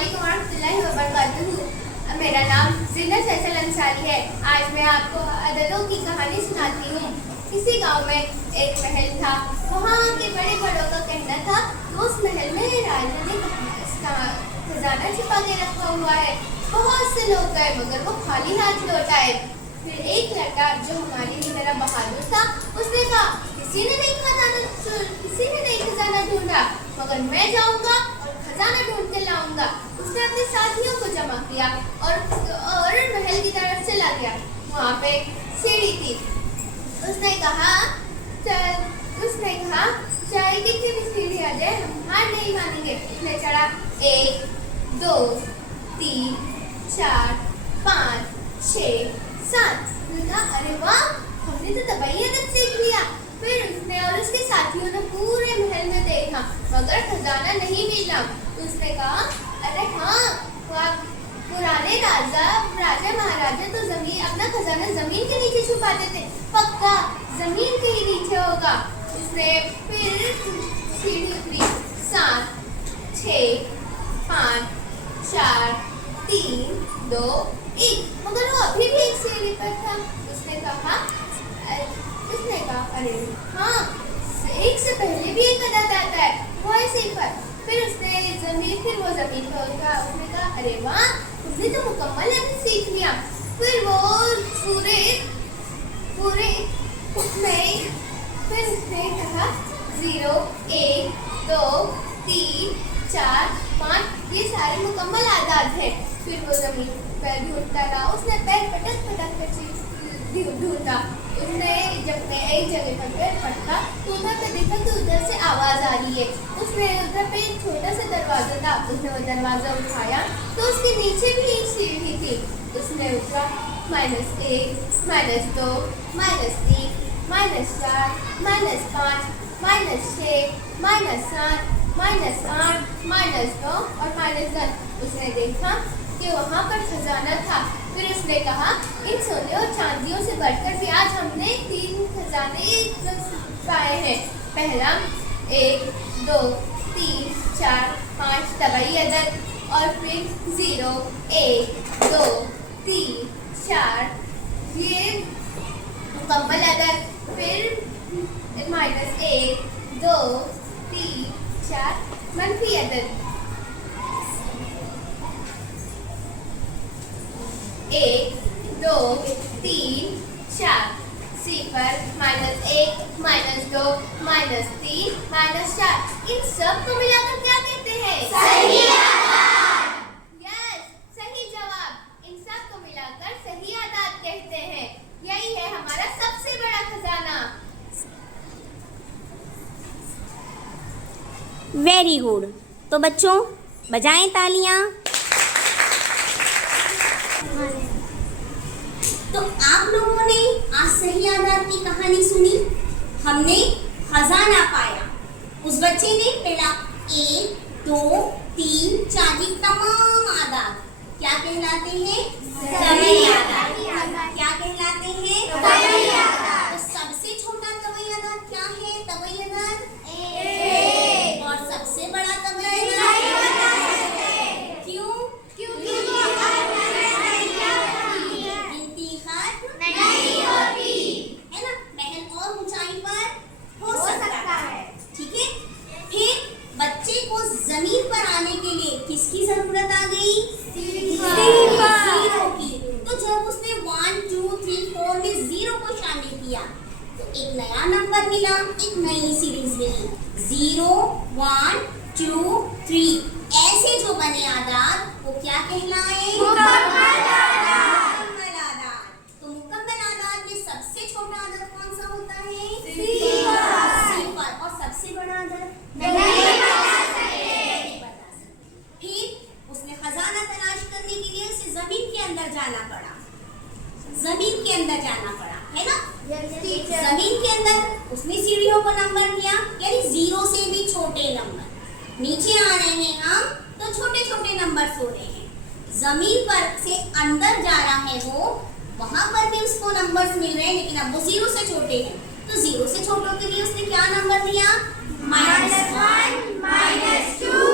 अस्सलामुअलैकुम वरहमतुल्लाहि वबरकातुहू। मेरा नाम ज़ीनत फैसल अंसारी है। आज मैं आपको अददों की कहानी सुनाती हूँ। किसी गांव में एक महल था। वहाँ के बड़े बड़ों का कहना था कि उस महल में राजा ने खजाना छिपा के रखा हुआ है। बहुत से लोग गए मगर वो खाली हाथ लौट आए। फिर एक लड़का जो हमारी की तरह बहादुर था, उसने कहा किसी ने नहीं खजाना ढूंढा मगर मैं जाऊंगा और खजाना ढूंढ के लाऊंगा। उसने अपने साथियों को जमा किया और महल की तरफ चला गया। वहाँ पे सीढ़ी थी। उसने कहा चाहे कितनी भी सीढ़ी आ जाए हम हार नहीं मानेंगे। उसने चढ़ा 1 2 3 4 5 6 7। अरे वाह, हमने तो दवाई आदत सीख लिया। फिर उसने और उसके साथियों ने पूरे महल में देखा मगर खजाना नहीं मिला। उसने कहा अरे हाँ, पुराने राजा महाराजा तो अपना खजाना जमीन के नीचे छुपाते थे, पक्का जमीन के ही नीचे होगा। उसने फिर सीढ़ी उतरी 7 6 5 4 3 2 1 मगर वो अभी भी एक सीढ़ी पर था। उसने कहा अरे हाँ, एक से पहले भी एक अदद आता है, वो है 0। फिर वो जमीन पर उठा। उसने कहा अरे वाह, तुमने तो मुकम्मल अदद सीख लिया। फिर वो फिर उसने कहा 0 1 2 3 4 5 ये सारे मुकम्मल आदाद हैं। फिर वो जमीन पर ढूंढता रहा। उसने पैर पटक कर ढूंढा। उसने जब एक जगह पर पैर पटका तो उधर पे देखा कि उधर से आवाज आ रही है। उसने उधर पे एक छोटा सा दरवाजा था। उसने वो दरवाजा उठाया तो उसके नीचे भी एक सीढ़ी थी। उसने उतरा -1 -2 -3 -4 -5 -6 -7 -8 -9 और -10। उसने देखा कि वहाँ पर खजाना था। फिर उसने कहा इन सोने और चांदियों से बढ़कर भी आज हमने 3 खजाने पाए हैं। पहला 1 2 3 4 5 तबाई अदद, और फिर 0 1 2 3 4 ये मुकम्मल अदद, फिर -1 2 3 4 मनफी अदद। 1 2 3 4 0 -1 -2 -3 -4 इन सब को मिलाकर क्या कहते हैं? सही आदाद। यस, सही जवाब। इन सब को मिलाकर सही आदाद कहते हैं। यही है हमारा सबसे बड़ा खजाना। Very good. तो बच्चों बजाएं तालियां। तो आप लोगों ने आज सही आदाद की कहानी सुनी। हमने खजाना पाया। उस बच्चे ने पहला 1 2 3 4 की तमाम आदाद क्या कहलाते हैं? तबई आदाद। क्या कहलाते हैं? तबई आदाद। तो सबसे छोटा तबई आदाद क्या है? तबई आदाद 1। और सबसे बड़ा तबई आदाद क्यों? क्योंकि जमीन पर आने के लिए किसकी जरूरत आ गई? जीरो की। तो जब उसने 1 2 3 4 में 0 को शामिल किया तो एक नया नंबर मिला, एक नई सीरीज मिली। 0 1 2 3 ऐसे जो बने आदाद वो क्या कहलाए? मुकम्मल आदाद। तो मुकम्मल आदाद में सबसे छोटा आदद कौन सा होता है? 0। और सबसे बड़ा आदद नहीं खजाना तलाश करने के लिए उसे जमीन के अंदर जाना पड़ा, है ना? जमीन के अंदर उसने सीढ़ियों को नंबर दिया, यानी 0 से भी छोटे नंबर। नीचे आ रहे हैं हम तो छोटे छोटे नंबर सो रहे हैं। जमीन पर से अंदर जा रहा है वो, वहां पर भी उसको नंबर्स मिल रहे हैं लेकिन अब वो 0 से छोटे हैं। तो 0 से छोटों के लिए उसने क्या नंबर दिया? -1 -2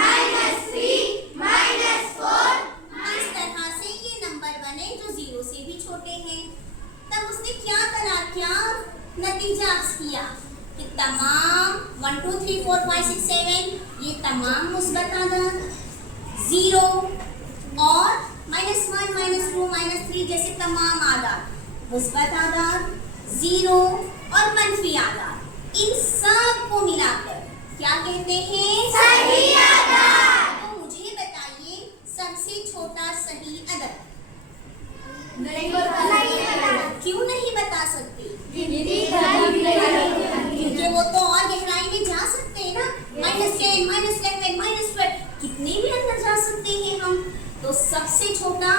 -3 -4 6, 7 ये तमाम मुस्बत आदाद, 0 और -1, -2, -3 जैसे तमाम आदाद मुस्बत आदाद, 0 और मनफी आदाद, इन सब को मिलाकर क्या कहते हैं? सही आदाद। तो मुझे बताइए सबसे छोटा सही अदद नहीं बता क्यों नहीं बता सकते? गिनती क्योंकि वो तो और गहराई में जा सकते हैं ना, -10, -11, -12 कितने भी अंदर जा सकते हैं हम। तो सबसे छोटा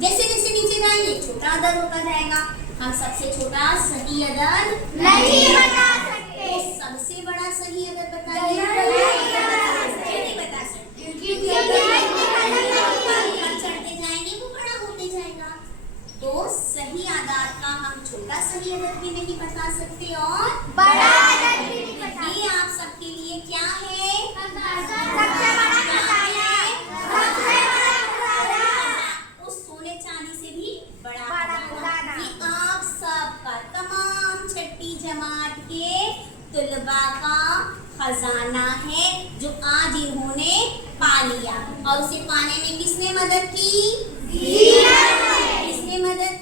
जैसे जैसे नीचे जाएंगे छोटा अदद होता जाएगा। हम सबसे छोटा सही अदद नहीं बता सकते। तो सबसे बड़ा सही अदद बताइए। नहीं बता सकते ऊपर चढ़ते जाएंगे वो बड़ा होते जाएगा। तो सही आदाद का हम छोटा सही अदद भी नहीं बता सकते और बड़ा अदद भी नहीं बता ये आप सबके लिए क्या है? सबसे बड़ा खजाना। सबसे बड़ा खजाना। उस सोने चांदी से भी बड़ा बड़ा खजाना। खजाना। ये आप सबका तमाम छठी जमात के तुलबा का खजाना है जो आज इन्होंने पा लिया। और उसे पाने में किसने मदद की? किसने मदद